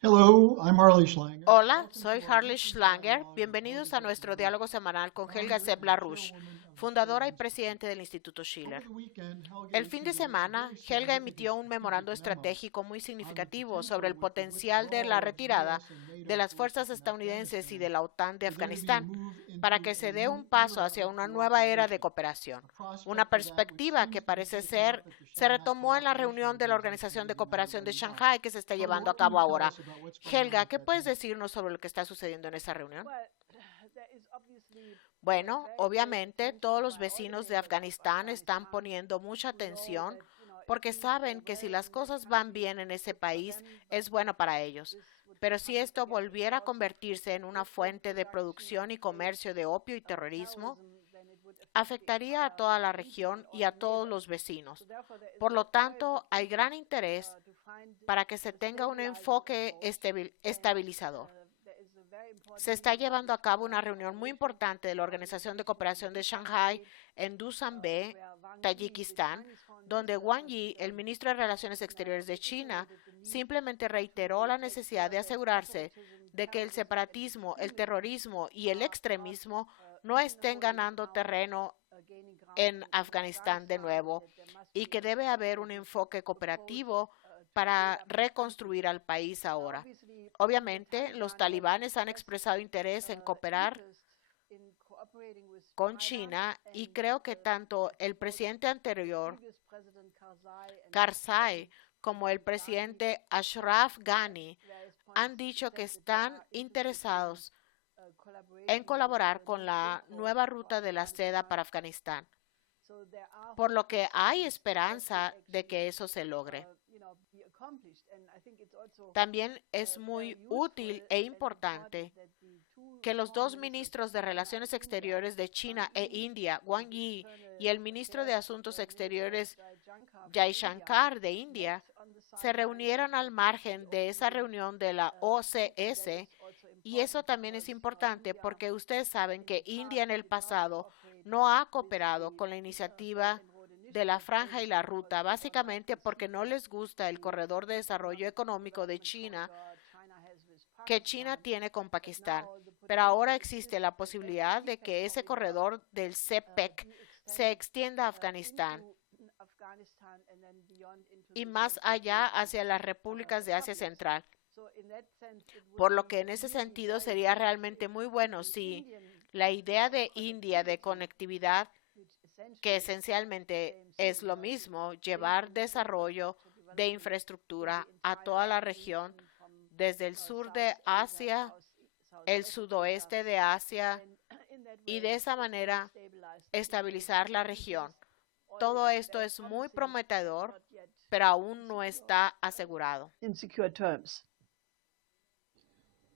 Hello, I'm Harley Schlanger. Hola, soy Harley Schlanger. Bienvenidos a nuestro diálogo semanal con Helga Sepp-LaRouche, fundadora y presidente del Instituto Over Schiller. the weekend, Helga El fin de issued a semana, very Helga significant emitió un memorando strategic memo estratégico muy on the significativo sobre potential el with the potencial de la withdrawal of retirada U.S. and de NATO las forces fuerzas from estadounidenses y de Afghanistan la OTAN de for there to be a Afganistán move para into que a se dé new un paso era hacia of una nueva era de cooperation, cooperación, a una prospect of that which perspectiva seems que to be parece taking ser up at the se Shanghai retomó en la Cooperation reunión de la Organization Organización de meeting in Cooperación de Guangdong. Shanghái que se está Helga, llevando a what can you cabo tell ahora. us about what's going on Helga, at ¿qué that puedes meeting? decirnos sobre lo que está sucediendo en esa reunión? Well, there is obviously Bueno, very great obviamente todos attention los by all the vecinos de neighbors of Afganistán están Afghanistan poniendo mucha who know atención that, if porque things go saben que si well las in that cosas van country, bien it's en ese good for país, them, but es bueno para ellos. this would Pero si become esto again a volviera a source of convertirse en una opium fuente de production producción and y trade comercio de opio y of terrorismo, terrorism, then it would affect the afectaría a entire toda la region and región all y a the todos neighbors. los So vecinos. therefore, there is Por a lo very big tanto, hay gran interest interés to find para que se a tenga un stabilizing enfoque approach, and estabilizador. there is a very Se important está meeting of the llevando a cabo una Shanghai reunión muy Cooperation importante de la Organización de Organization in Cooperación de Shanghái Dushanbe, en Dushanbe, where Wang Yi, the Tayikistán, Chinese foreign donde minister, Wang just Yi, el ministro de Relaciones Exteriores de China, reiterated the need simplemente reiteró to la make necesidad sure de that asegurarse separatism, de que el terrorism, and separatismo, el extremism terrorismo y el are not extremismo no even estén holding ganando ground, terreno gaining ground en in Afganistán de Afghanistan, and nuevo that there must y be que a debe haber un cooperative enfoque approach cooperativo to build para up that country. reconstruir al país Now, ahora. obviously, the Obviamente, los Taliban have talibanes han expressed expresado interés en cooperar interest in cooperating with con China, China y and creo que tanto el both presidente the anterior, previous President Karzai and the Karzai, present como el President Ghani presidente Ashraf at Ghani, various points han dicho que said that they están are interested in interesados en collaboration with colaborar the con new la Silk Road nueva for ruta de la seda Afghanistan. para Afganistán, So there are por lo hopeful que hay signs that will esperanza de actually, que eso se logre. be accomplished. And I think it's also También es very muy useful útil e and important importante that the two que los foreign dos ministers ministros from de China Relaciones and India, Exteriores de Wang China e Yi, India, and Wang the Yi, Internal y el ministro de Affairs Asuntos Minister Exteriores, Jaishankar from India, Jaishankar de met India, on the se sidelines reunieron al and actually margen de esa openly reunión de la said, and that OCS, is also y eso important también es because importante India porque ustedes saben in the que India en past el did not pasado cooperate no ha with cooperado the con la Belt iniciativa and Road de la Initiative, franja y mainly la because ruta, they don't like básicamente the porque no seamless les gusta el the corredor de desarrollo economic económico de development China corridor China has with que China Pakistan. tiene con But Pakistán. now the Pero potential ahora existe exists la that that posibilidad de CPEC que ese corridor corredor del CPEC be se extended extienda a Afganistán into Afghanistan and then beyond into y the más Central allá Asian hacia las repúblicas de Asia republics. Central. So in that sense, it would Por lo be que en ese really sentido very sería good realmente muy if bueno the si Indian la idea de India de connectivity, conectividad, which que essentially is the esencialmente same es thing, lo to mismo, llevar bring desarrollo infrastructure de development in the infraestructura a toda entire la región, region from desde el sur South de Asia and Asia, el Southwest Asia, sudoeste de Asia, and in that y de way esa it can manera stabilize the region. estabilizar la Obviously, this región. all Todo esto very es muy promising, but prometedor, not yet pero aún no secure. está asegurado. In secure terms.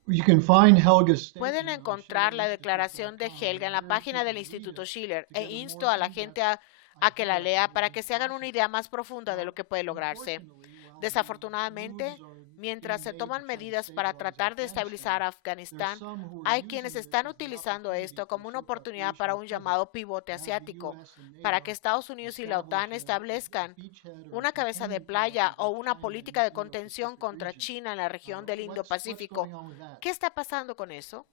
You can find Helga's Pueden statement on encontrar la declaración de SchillerInstitute.com, and Helga I en la encourage página people del to read Instituto it Schiller to e get a insto more a la gente in-depth a que la idea of lea what para is que se hagan una possible. idea más profunda de Now, lo que puede lograrse. unfortunately, while the Desafortunadamente, moves are mientras being se made to toman try to medidas para stabilize tratar de estabilizar Afghanistan, a there are Afganistán, some who are hay quienes using this están as the utilizando opportunity esto for a como una so-called oportunidad para Asian un pivot llamado pivote to have the asiático, U.S. and para que NATO Estados Unidos y la establish OTAN a establezcan beachhead or a una cabeza de containment policy playa o against una China in política the de contención Indo-Pacific contra region. China en la región del What's going Indo-Pacífico. on with that? ¿Qué está pasando con eso?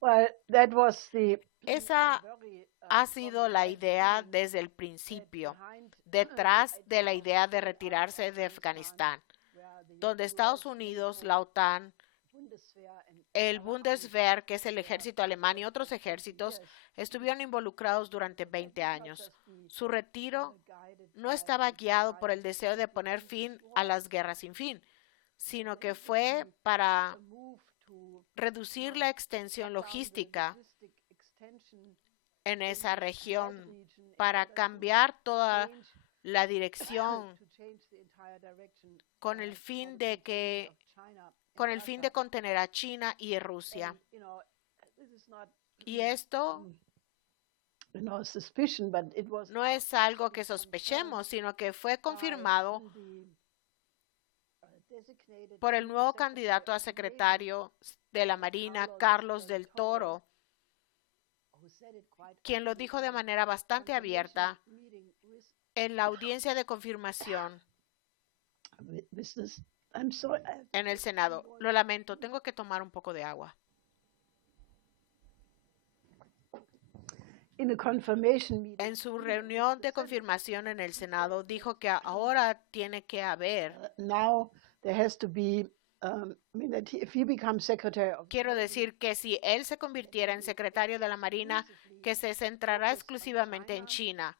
Well, that was the Esa very ha sido la problematic idea feeling desde el that principio, behind the detrás de idea la of idea de pulling out of retirarse de Afghanistan, Afganistán, where the donde US, Estados Unidos, NATO, la OTAN, Bundeswehr, and el other armies Bundeswehr, que es el were ejército alemán, y involved otros for 20 ejércitos years. estuvieron involucrados durante That 20 would not años. just be Su retiro guided no by estaba the guiado por desire el to deseo de simply poner end this fin a war. las guerras sin fin, sino It que was fue actually para a move to reducir la extensión cut down the logística logistic extension en in esa that región, region in para order to cambiar toda change la dirección to change the entire direction con el for fin the de containment que of China con and el fin de Russia. contener a China y a Rusia. And this is not Y esto suspicion, but it was no es algo que confirmed sospechemos, sino que fue by confirmado the designated por el nuevo Undersecretary candidato a of the Navy, secretario de la Marina, Carlos del Toro, who said it quite quien lo openly dijo in de a manera bastante confirmation abierta meeting en la audiencia de confirmación with this I'm sorry. en el Senado. Lo lamento, tengo que tomar un poco de agua. In a confirmation meeting, En su reunión de confirmación en el Senado, dijo que ahora tiene que haber, now there has to be, I mean, that if he becomes secretary of quiero decir que si él se convirtiera en secretario de la Marina, que se centrará exclusivamente en China,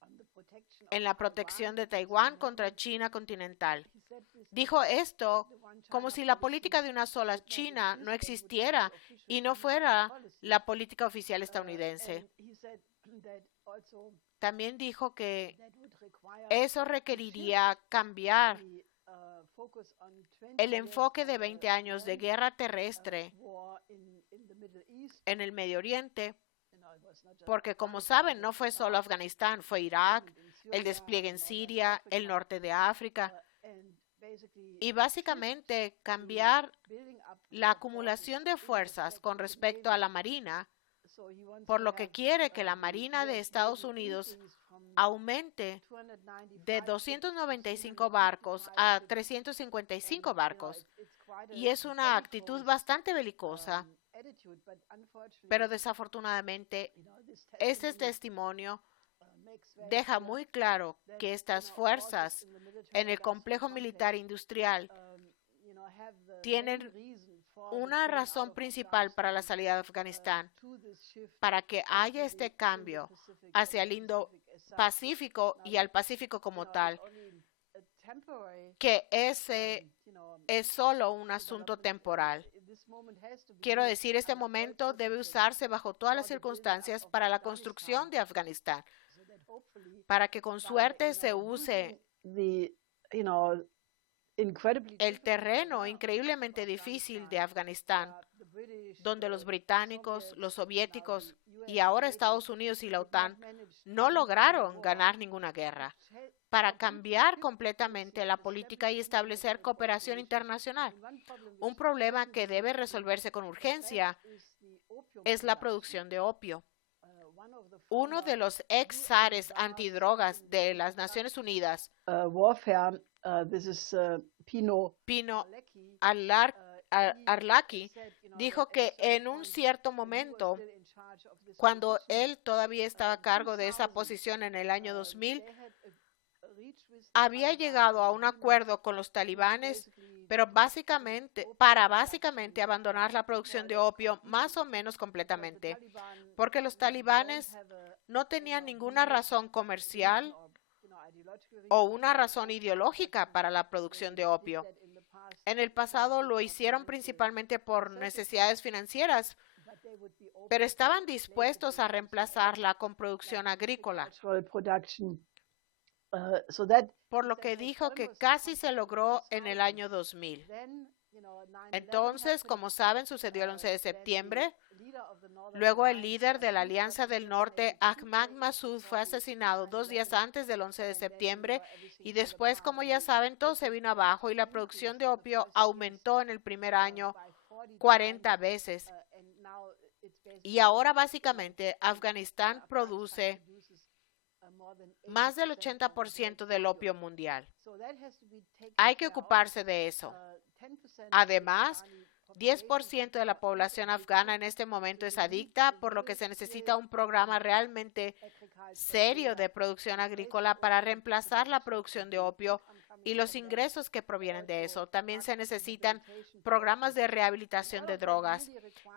on the protection of en la protección de Taiwán contra China continental. he said this, Dijo esto como si la política de una sola China no existiera y no fuera la política oficial estadounidense. and he said that also También dijo que that would require eso requeriría cambiar the focus on 20 el years enfoque de of 20 años de guerra terrestre war in the Middle East. en el Medio Oriente, You know, it was not just porque como saben, no fue solo Afganistán, fue Irak, el despliegue en Siria, el norte de África, and basically y básicamente cambiar building up la acumulación de fuerzas con respecto a la Marina, so he wants por to lo que have, quiere que la Marina de Estados Unidos increase from aumente 295 de 295 barcos a 355 barcos. it's quite Y es una actitud bastante belicosa, attitude, but unfortunately, pero desafortunadamente you know, this este testimony, testimonio makes very deja clear muy claro that, que you estas know, fuerzas forces in the military en el industrial complejo complex, militar industrial you know, have the tienen main reason for the una pulling out razón of principal para la Afghanistan, salida de Afganistán, to this shift para que haya to este the cambio Indo-Pacific hacia and el the Pacific as such. Indo-Pacífico y al Pacífico como You know, tal, it's only a temporary, que ese you know, es solo un asunto temporal. this moment has to be Quiero used decir, este under all momento debe circumstances usarse bajo todas las for the building up circunstancias of para la Afghanistan, construcción de Afganistán, so that hopefully para que con by, suerte you se know, use using the, you know, incredibly el difficult terreno terrain increíblemente of difícil de Afghanistan, Afganistán, the British, donde los the británicos, Soviets, los now soviéticos the US y ahora and NATO Estados Unidos y la did not OTAN manage to no win any lograron war, ganar ninguna guerra, which had para completely cambiar shifted completamente this la política y establishment establecer of cooperación cooperation. internacional. And one problem Un which problema urgently que debe needs to be resolverse con urgencia addressed is the opium es la production. producción de opio. One of the Uno de former los ex zares UN antidrogas guards de in las the Naciones Unidas, warfare, this is Pino Pino Arlacchi, Arlaki, said, you know, dijo that at a que certain en un point, cierto when he was momento, still in charge of this cuando position, él todavía estaba a cargo de esa 2000, posición en el año 2000, they had reached with the había Taliban llegado a an un agreement acuerdo con los to talibanes, basically pero stop básicamente, opium para production, básicamente abandonar la producción de more or less opio más o completely, menos because the completamente, Taliban porque los don't talibanes have a, no you tenían know, ninguna real razón reason comercial or, you know, ideological o reason una for razón opium ideológica production. para la producción de They did opio. that in the past En el pasado lo hicieron principalmente por necesidades financieras, but they would be open pero to estaban replace it dispuestos with a something reemplazarla else, con producción like agrícola, agricultural production. So that por lo que dijo que casi se logró en el año 2000. then, you know, 9/11 Entonces, happened, como saben, sucedió el 11 de then the septiembre. leader of the Northern Luego el Alliance, líder de la Massoud, Alianza was del Norte, assassinated 2 Ahmad days Massoud, fue before the asesinado 2 días 9/11, antes del 11 de and then, septiembre everything y fell después, apart, como and ya the saben, todo se opium vino abajo y la increased producción in de the opio first years, aumentó en el primer año by 40 40 times, veces. and now it's Y basically, ahora básicamente Afganistán produce produces, more than más del 80% of the 80% world's del opio opium. mundial. So that has to be taken Hay que care of. ocuparse de eso. 10% of the Además, Afghani population 10% de la población afgana en este momento es adicta, por lo que se necesita un programa realmente serio de producción agrícola para reemplazar la producción de opio y los ingresos que provienen de eso. También se necesitan programas de rehabilitación de drogas.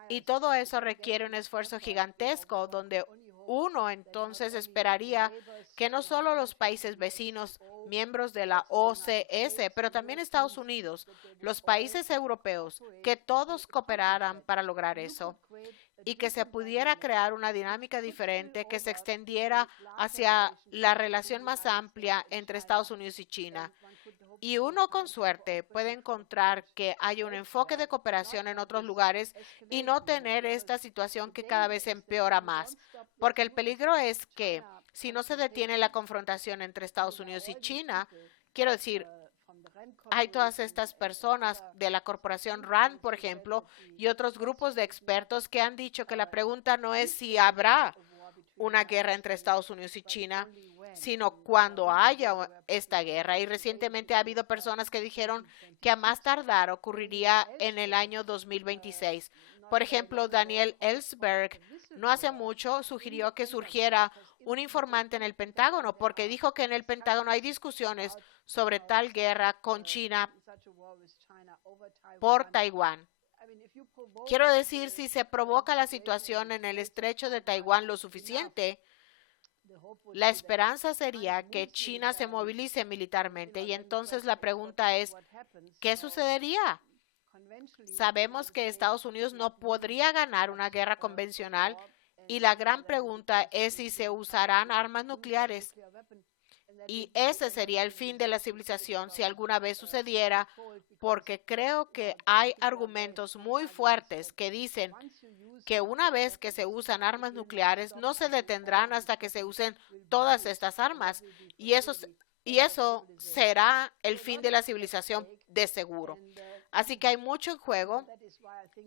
Y todo eso requiere un esfuerzo gigantesco donde uno entonces esperaría que no solo los países vecinos, miembros de la OCS, pero también Estados Unidos, los países europeos, que todos cooperaran para lograr eso y que se pudiera crear una dinámica diferente que se extendiera hacia la relación más amplia entre Estados Unidos y China. Y uno con suerte puede encontrar que haya un enfoque de cooperación en otros lugares y no tener esta situación que cada vez empeora más. Porque el peligro es que si no se detiene la confrontación entre Estados Unidos y China, quiero decir, hay todas estas personas de la corporación RAND, por ejemplo, y otros grupos de expertos que han dicho que la pregunta no es si habrá una guerra entre Estados Unidos y China, sino cuando haya esta guerra. Y recientemente ha habido personas que dijeron que a más tardar ocurriría en el año 2026. Por ejemplo, Daniel Ellsberg no hace mucho sugirió que surgiera un informante en el Pentágono porque dijo que en el Pentágono hay discusiones sobre tal guerra con China por Taiwán. Quiero decir, si se provoca la situación en el estrecho de Taiwán lo suficiente, la esperanza sería que China se movilice militarmente. Y entonces la pregunta es, ¿qué sucedería? Sabemos que Estados Unidos no podría ganar una guerra convencional y la gran pregunta es si se usarán armas nucleares. Y ese sería el fin de la civilización si alguna vez sucediera, porque creo que hay argumentos muy fuertes que dicen que una vez que se usan armas nucleares no se detendrán hasta que se usen todas estas armas. Y eso será el fin de la civilización de seguro. Así que hay mucho en juego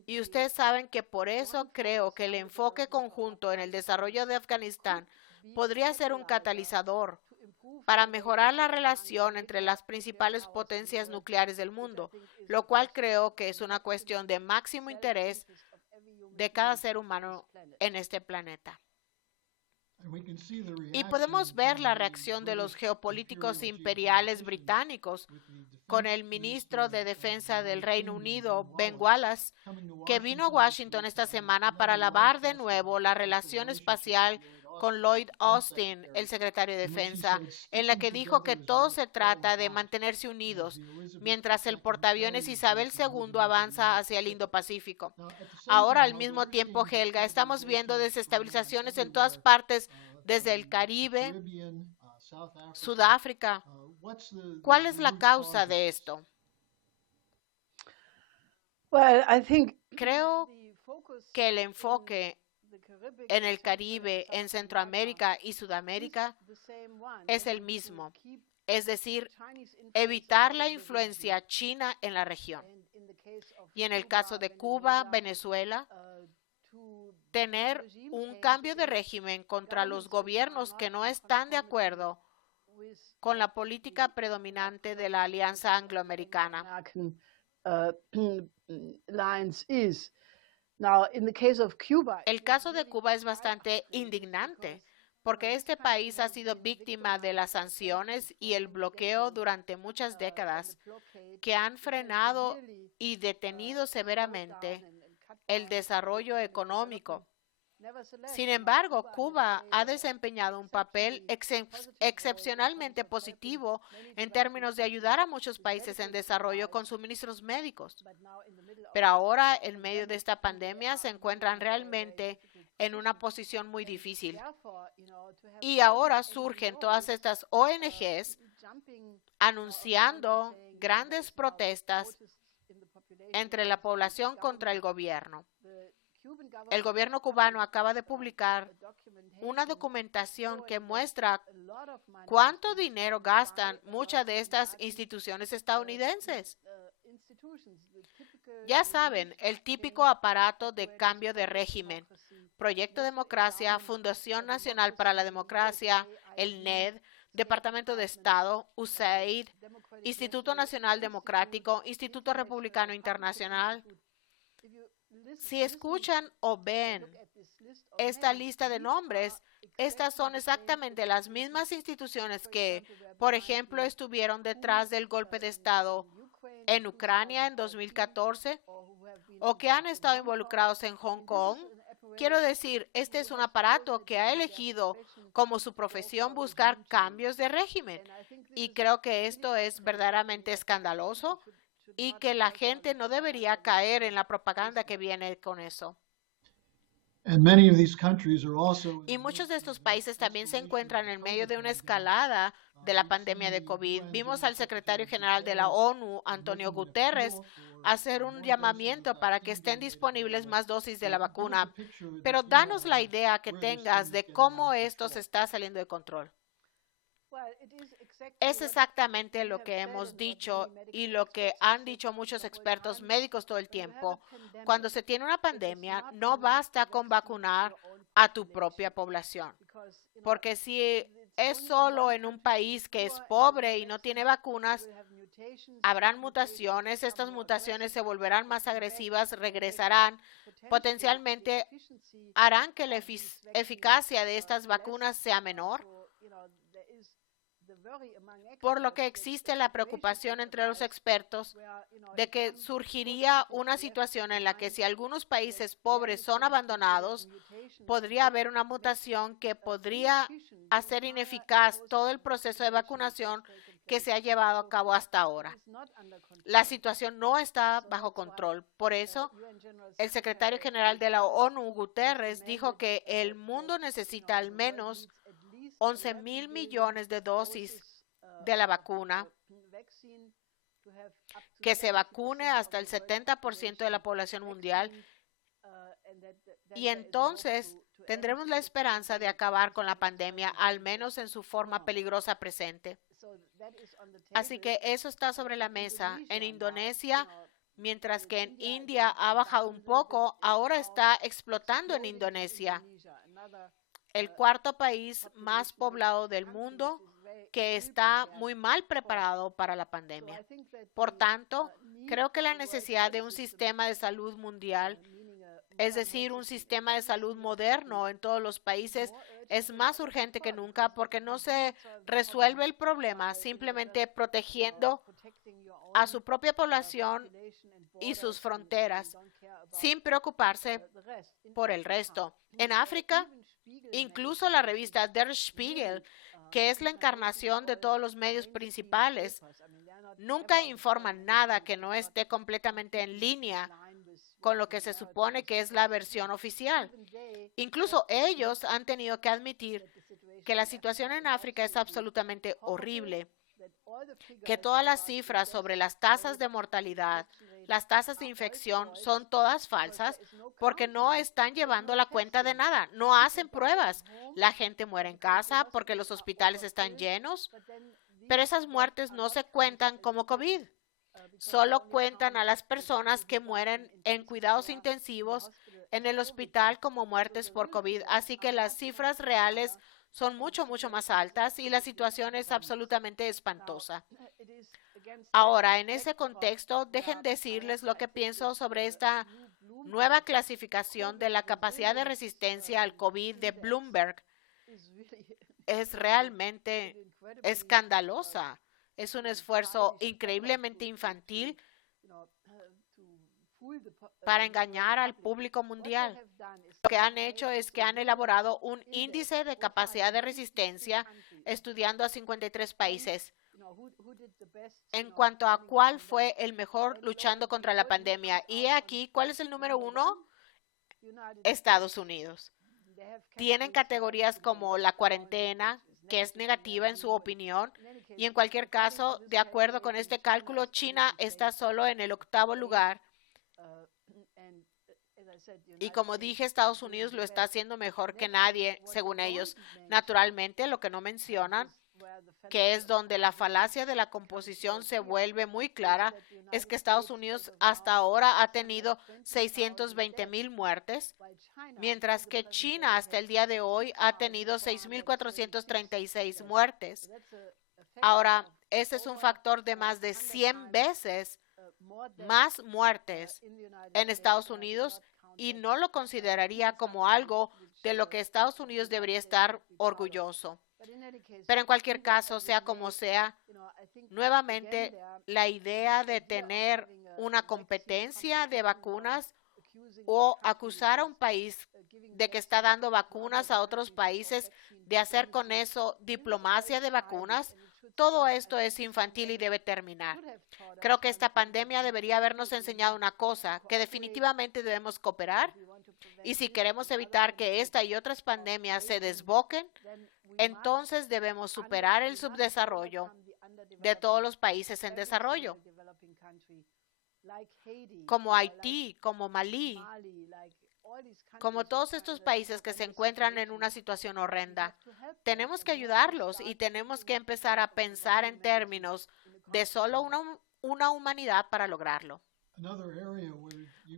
y ustedes saben que por eso creo que el enfoque conjunto en el desarrollo de Afganistán podría ser un catalizador para mejorar la relación entre las principales potencias nucleares del mundo, lo cual creo que es una cuestión de máximo interés de cada ser humano en este planeta. Y podemos ver la reacción de los geopolíticos imperiales británicos con el ministro de Defensa del Reino Unido, Ben Wallace, que vino a Washington esta semana para alabar de nuevo la relación espacial con Lloyd Austin, el secretario de Defensa, en la que dijo que todo se trata de mantenerse unidos, mientras el portaaviones Isabel II avanza hacia el Indo-Pacífico. Ahora, al mismo tiempo, Helga, estamos viendo desestabilizaciones en todas partes, desde el Caribe, Sudáfrica. ¿Cuál es la causa de esto? Creo que el enfoque en el Caribe, en Centroamérica y Sudamérica es el mismo, es decir, evitar la influencia china en la región. Y en el caso de Cuba, Venezuela, tener un cambio de régimen contra los gobiernos que no están de acuerdo con la política predominante de la Alianza Angloamericana. El caso de Cuba es bastante indignante porque este país ha sido víctima de las sanciones y el bloqueo durante muchas décadas que han frenado y detenido severamente el desarrollo económico. Sin embargo, Cuba ha desempeñado un papel excepcionalmente positivo en términos de ayudar a muchos países en desarrollo con suministros médicos. Pero ahora, en medio de esta pandemia, se encuentran realmente en una posición muy difícil. Y ahora surgen todas estas ONGs anunciando grandes protestas entre la población contra el gobierno. El gobierno cubano acaba de publicar una documentación que muestra cuánto dinero gastan muchas de estas instituciones estadounidenses. Ya saben, el típico aparato de cambio de régimen, Proyecto Democracia, Fundación Nacional para la Democracia, el NED, Departamento de Estado, USAID, Instituto Nacional Democrático, Instituto Republicano Internacional. Si escuchan o ven esta lista de nombres, estas son exactamente las mismas instituciones que, por ejemplo, estuvieron detrás del golpe de Estado en Ucrania en 2014 o que han estado involucrados en Hong Kong. Quiero decir, este es un aparato que ha elegido como su profesión buscar cambios de régimen. Y creo que esto es verdaderamente escandaloso y que la gente no debería caer en la propaganda que viene con eso. Y muchos de estos países también se encuentran en medio de una escalada de la pandemia de COVID. Vimos al secretario general de la ONU, Antonio Guterres, hacer un llamamiento para que estén disponibles más dosis de la vacuna. Pero danos la idea que tengas de cómo esto se está saliendo de control. Es exactamente lo que hemos dicho y lo que han dicho muchos expertos médicos todo el tiempo. Cuando se tiene una pandemia, no basta con vacunar a tu propia población, porque si es solo en un país que es pobre y no tiene vacunas, habrán mutaciones, estas mutaciones se volverán más agresivas, regresarán, potencialmente harán que la eficacia de estas vacunas sea menor, por lo que existe la preocupación entre los expertos de que surgiría una situación en la que si algunos países pobres son abandonados, podría haber una mutación que podría hacer ineficaz todo el proceso de vacunación que se ha llevado a cabo hasta ahora. La situación no está bajo control. Por eso, el secretario general de la ONU, Guterres, dijo que el mundo necesita al menos 11,000 millones de dosis de la vacuna, que se vacune hasta el 70% de la población mundial, y entonces tendremos la esperanza de acabar con la pandemia, al menos en su forma peligrosa presente. Así que eso está sobre la mesa. En Indonesia, mientras que en India ha bajado un poco, ahora está explotando en Indonesia, el cuarto país más poblado del mundo, que está muy mal preparado para la pandemia. Por tanto, creo que la necesidad de un sistema de salud mundial, es decir, un sistema de salud moderno en todos los países, es más urgente que nunca, porque no se resuelve el problema simplemente protegiendo a su propia población y sus fronteras, sin preocuparse por el resto. En África, incluso la revista Der Spiegel, que es la encarnación de todos los medios principales, nunca informan nada que no esté completamente en línea con lo que se supone que es la versión oficial. Incluso ellos han tenido que admitir que la situación en África es absolutamente horrible, que todas las cifras sobre las tasas de mortalidad, las tasas de infección son todas falsas porque no están llevando la cuenta de nada, no hacen pruebas. La gente muere en casa porque los hospitales están llenos, pero esas muertes no se cuentan como COVID. Solo cuentan a las personas que mueren en cuidados intensivos en el hospital como muertes por COVID. Así que las cifras reales son mucho más altas y la situación es absolutamente espantosa. Ahora, en ese contexto, dejen decirles lo que pienso sobre esta nueva clasificación de la capacidad de resistencia al COVID de Bloomberg. Es realmente escandalosa. Es un esfuerzo increíblemente infantil para engañar al público mundial. Lo que han hecho es que han elaborado un índice de capacidad de resistencia estudiando a 53 países en cuanto a cuál fue el mejor luchando contra la pandemia. Y aquí, ¿cuál es el número 1? Estados Unidos. Tienen categorías como la cuarentena, que es negativa en su opinión, y en cualquier caso, de acuerdo con este cálculo, China está solo en el 8º lugar. Y como dije, Estados Unidos lo está haciendo mejor que nadie, según ellos. Naturalmente, lo que no mencionan, que es donde la falacia de la composición se vuelve muy clara, es que Estados Unidos hasta ahora ha tenido 620,000 muertes, mientras que China hasta el día de hoy ha tenido 6,436 muertes. Ahora, ese es un factor de más de 100 veces más muertes en Estados Unidos y no lo consideraría como algo de lo que Estados Unidos debería estar orgulloso. Pero en cualquier caso, sea como sea, nuevamente la idea de tener una competencia de vacunas o acusar a un país de que está dando vacunas a otros países, de hacer con eso diplomacia de vacunas, todo esto es infantil y debe terminar. Creo que esta pandemia debería habernos enseñado una cosa, que definitivamente debemos cooperar, y si queremos evitar que esta y otras pandemias se desboquen, entonces debemos superar el subdesarrollo de todos los países en desarrollo, como Haití, como Malí, como todos estos países que se encuentran en una situación horrenda. Tenemos que ayudarlos y tenemos que empezar a pensar en términos de solo una humanidad para lograrlo.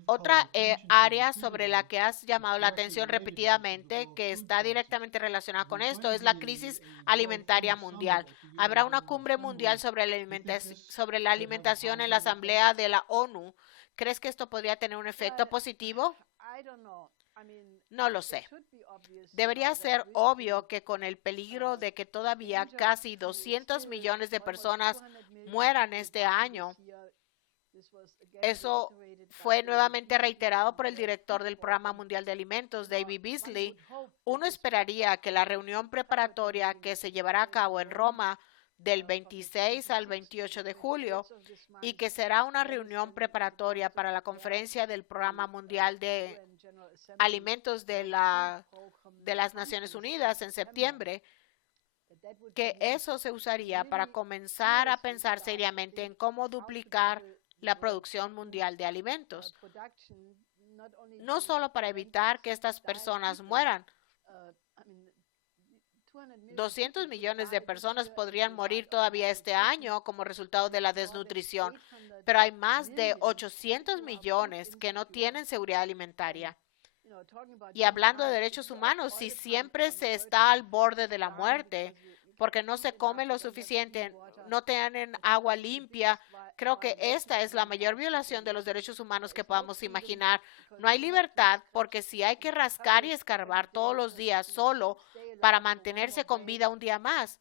Otra área sobre la que has llamado la atención repetidamente, que está directamente relacionada con esto, es la crisis alimentaria mundial. Habrá una cumbre mundial sobre la alimentación en la Asamblea de la ONU. ¿Crees que esto podría tener un efecto positivo? No lo sé. Debería ser obvio que con el peligro de que todavía casi 200 millones de personas mueran este año, eso fue nuevamente reiterado por el director del Programa Mundial de Alimentos, David Beasley. Uno esperaría que la reunión preparatoria que se llevará a cabo en Roma del 26 al 28 de julio y que será una reunión preparatoria para la conferencia del Programa Mundial de Alimentos de las Naciones Unidas en septiembre, que eso se usaría para comenzar a pensar seriamente en cómo duplicar la producción mundial de alimentos, no solo para evitar que estas personas mueran. 200 millones de personas podrían morir todavía este año como resultado de la desnutrición, pero hay más de 800 millones que no tienen seguridad alimentaria. Y hablando de derechos humanos, si siempre se está al borde de la muerte porque no se come lo suficiente, no tienen agua limpia, creo que esta es la mayor violación de los derechos humanos que podamos imaginar. No hay libertad porque si hay que rascar y escarbar todos los días solo para mantenerse con vida un día más,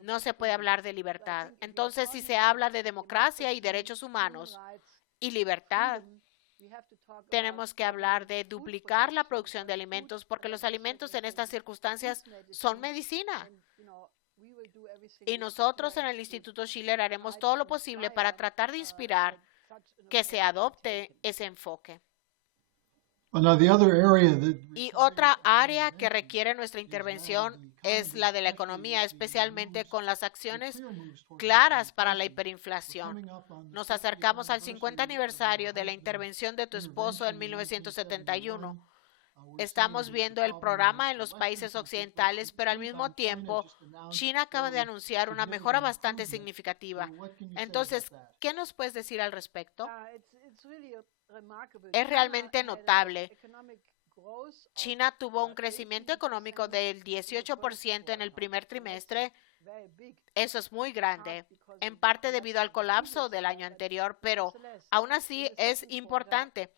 no se puede hablar de libertad. Entonces, si se habla de democracia y derechos humanos y libertad, tenemos que hablar de duplicar la producción de alimentos porque los alimentos en estas circunstancias son medicina. Y nosotros en el Instituto Schiller haremos todo lo posible para tratar de inspirar que se adopte ese enfoque. Y otra área que requiere nuestra intervención es la de la economía, especialmente con las acciones claras para la hiperinflación. Nos acercamos al 50 aniversario de la intervención de tu esposo en 1971. Estamos viendo el programa en los países occidentales, pero al mismo tiempo, China acaba de anunciar una mejora bastante significativa. Entonces, ¿qué nos puedes decir al respecto? Es realmente notable. China tuvo un crecimiento económico del 18% en el primer trimestre. Eso es muy grande, en parte debido al colapso del año anterior, pero aún así es importante.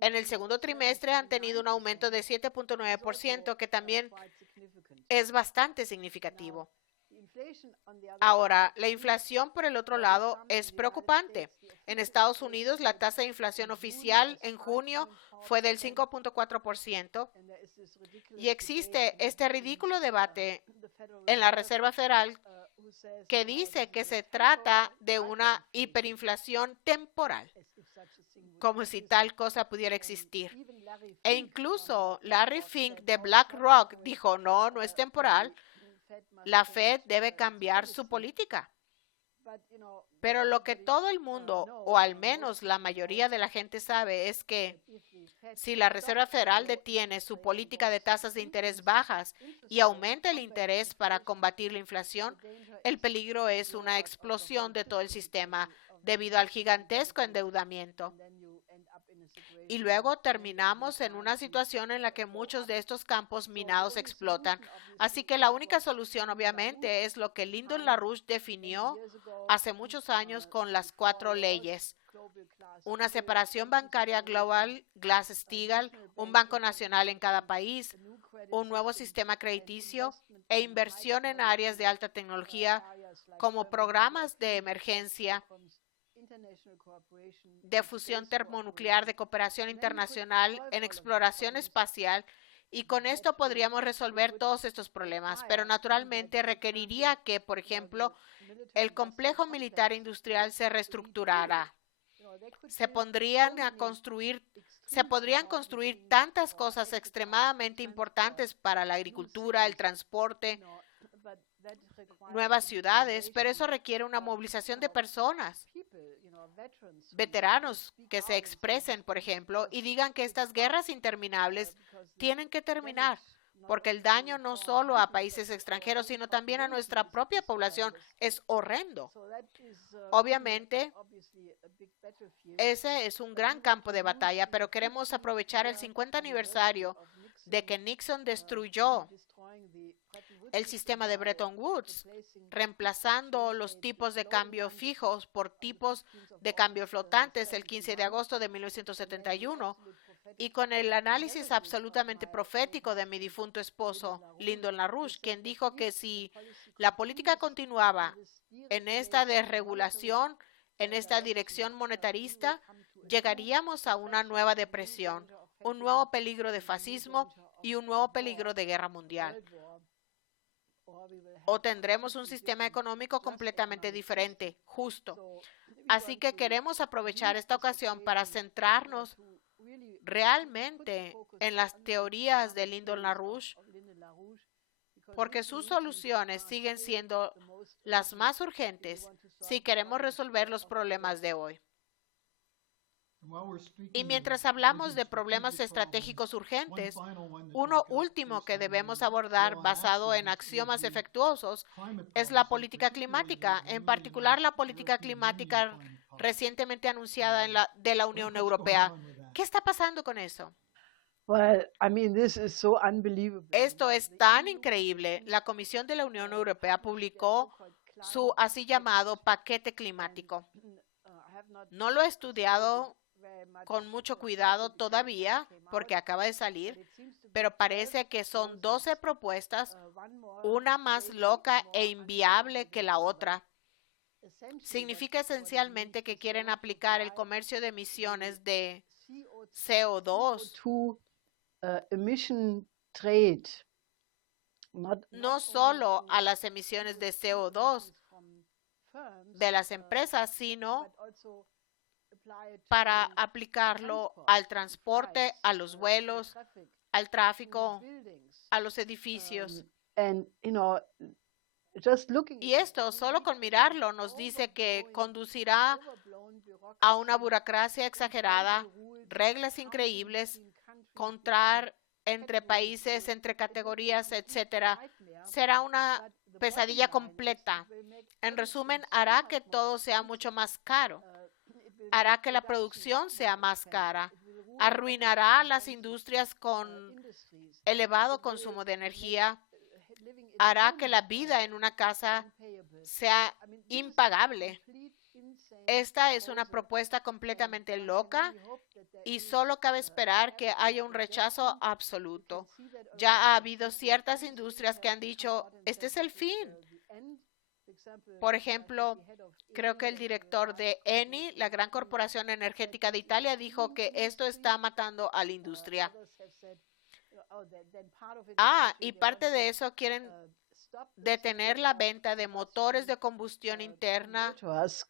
En el segundo trimestre han tenido un aumento de 7.9%, que también es bastante significativo. Ahora, la inflación, por el otro lado, es preocupante. En Estados Unidos, la tasa de inflación oficial en junio fue del 5.4% y existe este ridículo debate en la Reserva Federal que dice que se trata de una hiperinflación temporal, como si tal cosa pudiera existir. E incluso Larry Fink de BlackRock dijo, no es temporal. La Fed debe cambiar su política. Pero lo que todo el mundo, o al menos la mayoría de la gente sabe, es que si la Reserva Federal detiene su política de tasas de interés bajas y aumenta el interés para combatir la inflación, el peligro es una explosión de todo el sistema debido al gigantesco endeudamiento. Y luego terminamos en una situación en la que muchos de estos campos minados explotan. Así que la única solución, obviamente, es lo que Lyndon LaRouche definió hace muchos años con las 4 leyes. Una separación bancaria global, Glass-Steagall, un banco nacional en cada país, un nuevo sistema crediticio e inversión en áreas de alta tecnología como programas de emergencia, de fusión termonuclear, de cooperación internacional en exploración espacial, y con esto podríamos resolver todos estos problemas, pero naturalmente requeriría que, por ejemplo, el complejo militar industrial se reestructurara. Se podrían construir tantas cosas extremadamente importantes para la agricultura, el transporte, nuevas ciudades, pero eso requiere una movilización de personas, veteranos que se expresen, por ejemplo, y digan que estas guerras interminables tienen que terminar, porque el daño no solo a países extranjeros, sino también a nuestra propia población es horrendo. Obviamente, ese es un gran campo de batalla, pero queremos aprovechar el 50 aniversario de que Nixon destruyó el sistema de Bretton Woods, reemplazando los tipos de cambio fijos por tipos de cambio flotantes el 15 de agosto de 1971, y con el análisis absolutamente profético de mi difunto esposo, Lyndon LaRouche, quien dijo que si la política continuaba en esta desregulación, en esta dirección monetarista, llegaríamos a una nueva depresión, un nuevo peligro de fascismo y un nuevo peligro de guerra mundial. O tendremos un sistema económico completamente diferente, justo. Así que queremos aprovechar esta ocasión para centrarnos realmente en las teorías de Lyndon LaRouche, porque sus soluciones siguen siendo las más urgentes si queremos resolver los problemas de hoy. Y mientras hablamos de problemas estratégicos urgentes, uno último que debemos abordar basado en axiomas efectuosos es la política climática, en particular la política climática recientemente anunciada de la Unión Europea. ¿Qué está pasando con eso? Well, I mean, this is so unbelievable. Esto es tan increíble. La Comisión de la Unión Europea publicó su así llamado paquete climático. No lo he estudiado con mucho cuidado todavía porque acaba de salir, pero parece que son 12 propuestas, una más loca e inviable que la otra. Significa esencialmente que quieren aplicar el comercio de emisiones de CO2 emission trade, no solo a las emisiones de CO2 de las empresas, sino para aplicarlo al transporte, a los vuelos, al tráfico, a los edificios. and you know, just looking Y esto, solo con mirarlo, nos dice que conducirá a una burocracia exagerada, reglas increíbles, contar entre países, entre categorías, etcétera. Será una pesadilla completa. En resumen, hará que todo sea mucho más caro. Hará que la producción sea más cara. Arruinará las industrias con elevado consumo de energía. Hará que la vida en una casa sea impagable. Esta es una propuesta completamente loca y solo cabe esperar que haya un rechazo absoluto. Ya ha habido ciertas industrias que han dicho, este es el fin. Por ejemplo, creo que el director de Eni, la gran corporación energética de Italia, dijo que esto está matando a la industria. Y parte de eso quieren detener la venta de motores de combustión interna to us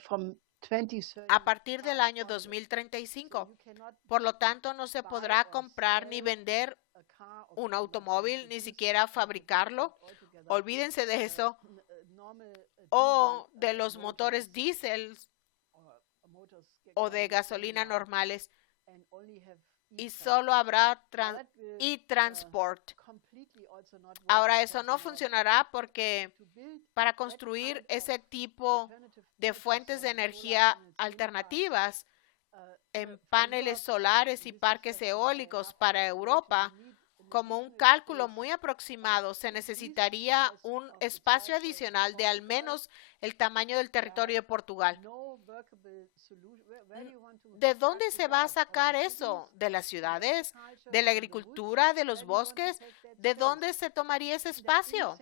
from 2030. a partir del año 2035. Por lo tanto, no se podrá comprar ni vender un automóvil, ni siquiera fabricarlo. Olvídense de eso. O de los motores diésel o de gasolina normales. Y solo habrá e-transport. Ahora, eso no funcionará porque para construir ese tipo de fuentes de energía alternativas en paneles solares y parques eólicos para Europa, como un cálculo muy aproximado, se necesitaría un espacio adicional de al menos el tamaño del territorio de Portugal. ¿De dónde se va a sacar eso? ¿De las ciudades? ¿De la agricultura? ¿De los bosques? ¿De dónde se tomaría ese espacio?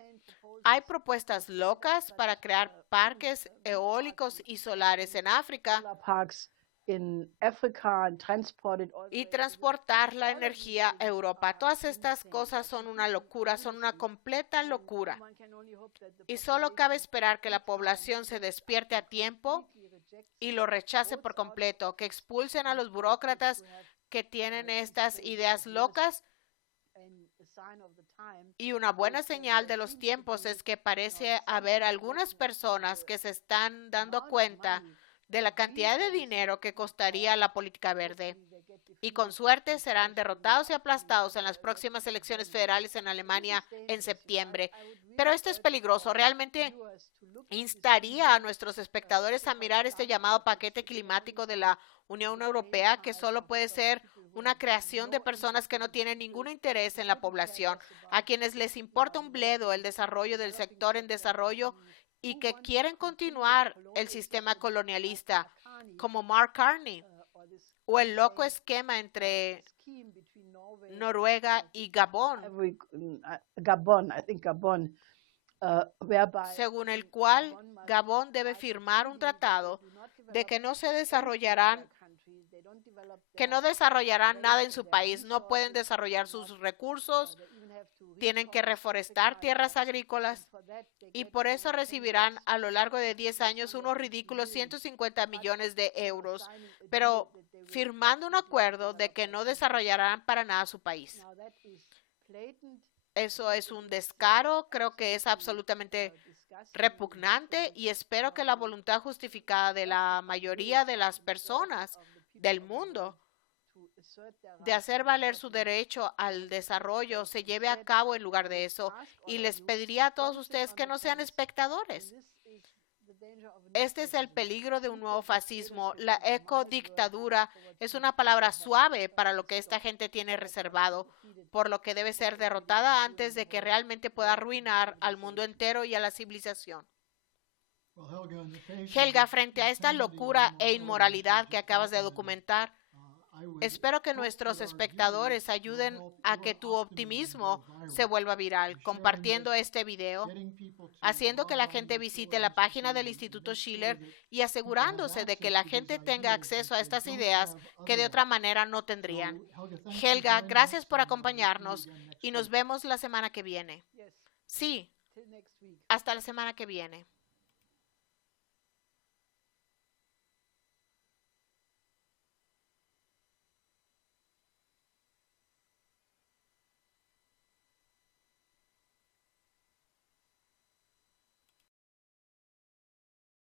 Hay propuestas locas para crear parques eólicos y solares en África Parks in Africa and transported y transportar la energía a Europa. Todas estas cosas son una locura, son una completa locura. Y solo cabe esperar que la población se despierte a tiempo y lo rechace por completo, que expulsen a los burócratas que tienen estas ideas locas. Y una buena señal de los tiempos es que parece haber algunas personas que se están dando cuenta de la cantidad de dinero que costaría la política verde. y con suerte serán derrotados y aplastados en las próximas elecciones federales en Alemania en septiembre. Pero esto es peligroso. Realmente instaría a nuestros espectadores a mirar este llamado paquete climático de la Unión Europea, que solo puede ser una creación de personas que no tienen ningún interés en la población, a quienes les importa un bledo el desarrollo del sector en desarrollo y que quieren continuar el sistema colonialista, como Mark Carney, o el loco esquema entre Noruega y Gabón, según el cual Gabón debe firmar un tratado de que no desarrollarán nada en su país, no pueden desarrollar sus recursos, tienen que reforestar tierras agrícolas y por eso recibirán a lo largo de 10 años unos ridículos 150 millones de euros, pero firmando un acuerdo de que no desarrollarán para nada su país. Eso es un descaro, creo que es absolutamente repugnante y espero que la voluntad justificada de la mayoría de las personas del mundo de hacer valer su derecho al desarrollo se lleve a cabo en lugar de eso. Y les pediría a todos ustedes que no sean espectadores. Este es el peligro de un nuevo fascismo. La ecodictadura es una palabra suave para lo que esta gente tiene reservado, por lo que debe ser derrotada antes de que realmente pueda arruinar al mundo entero y a la civilización. Helga, frente a esta locura e inmoralidad que acabas de documentar, espero que nuestros espectadores ayuden a que tu optimismo se vuelva viral, compartiendo este video, haciendo que la gente visite la página del Instituto Schiller y asegurándose de que la gente tenga acceso a estas ideas que de otra manera no tendrían. Helga, gracias por acompañarnos y nos vemos la semana que viene. Sí, hasta la semana que viene.